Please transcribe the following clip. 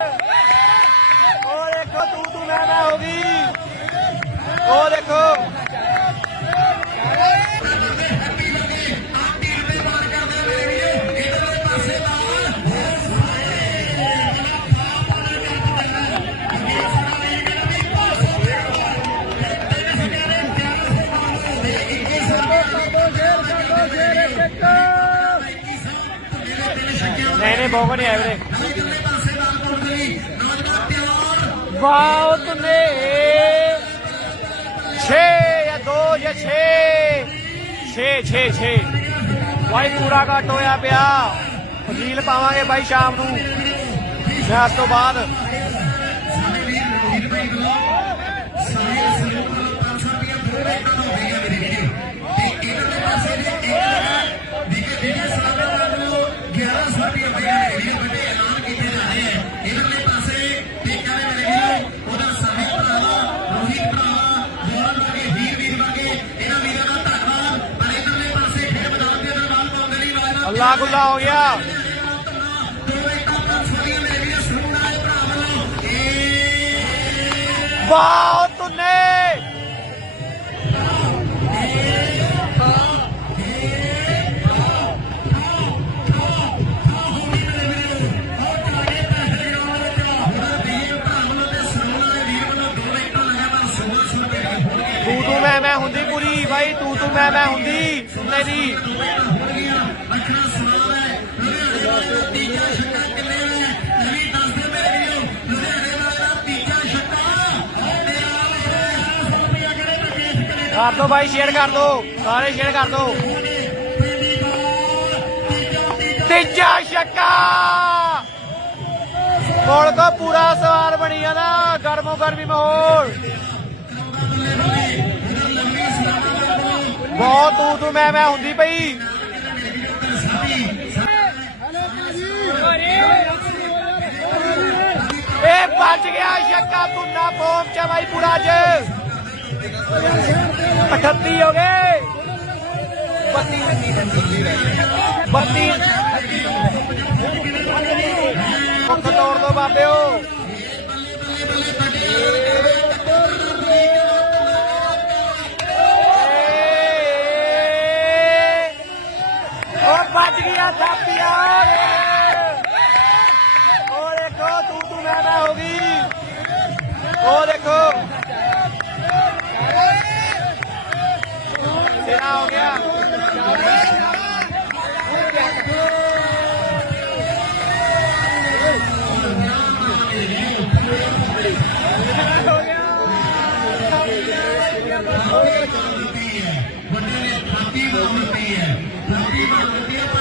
ਉਹ ਦੇਖੋ, ਤੂੰ ਤੂੰ ਮੈਂ ਮੈਂ ਹੋ ਗਈ। ਉਹ ਦੇਖੋ। ਨਹੀਂ ਨਹੀਂ ਬੋਗ ਨਹੀਂ ਆਇਆ ਵੀਰੇ। ਵਾਓ ਨੇ 6 ਜਾਂ 2 ਜਾਂ 6 6 6 6 ਬਾਈ ਪੂਰਾ ਘੱਟ ਹੋਇਆ ਪਿਆ। ਵਕੀਲ ਪਾਵਾਂਗੇ ਬਾਈ ਸ਼ਾਮ ਨੂੰ। ਮੈਚ ਤੋਂ ਬਾਅਦ ਅੱਲਾ ਗੁੱਲਾ ਹੋ ਗਿਆ। ਵਾਓ ਤੂੰ ਮੈਂ ਮੈਂ ਹੁੰਦੀ ਸੁਣਨੇ ਕਰ ਦੋ ਬਾਈ ਸ਼ੇਅਰ ਕਰ ਦੋ। ਸਾਰੇ ਸ਼ੇਅਰ ਕਰ ਦੋ। ਤੀਜਾ ਛੱਕਾ। ਬੋਲ ਕੋ ਪੂਰਾ ਸਵਾਰ ਬਣੀ ਜਾਂਦਾ। ਗਰਮੋ ਗਰਮੀ ਮਾਹੌਲ। ਬਹੁਤ ਤੂੰ ਤੂੰ ਮੈਂ ਮੈਂ ਹੁੰਦੀ ਪਈ। ਇਹ ਬਚ ਗਿਆ ਛੱਕਾ ਤੁੰਨਾ ਫੋਮ ਚ ਬਾਈ ਪੂਰਾ ਅੱਜ। 38 ਹੋ ਗਏ। 32 32 ਪੱਖ ਤੋੜ ਦੋ ਬਾਬਿਓ। ਕਰਨੀ ਹੈ। ਪ੍ਰਤੀਬੱਧ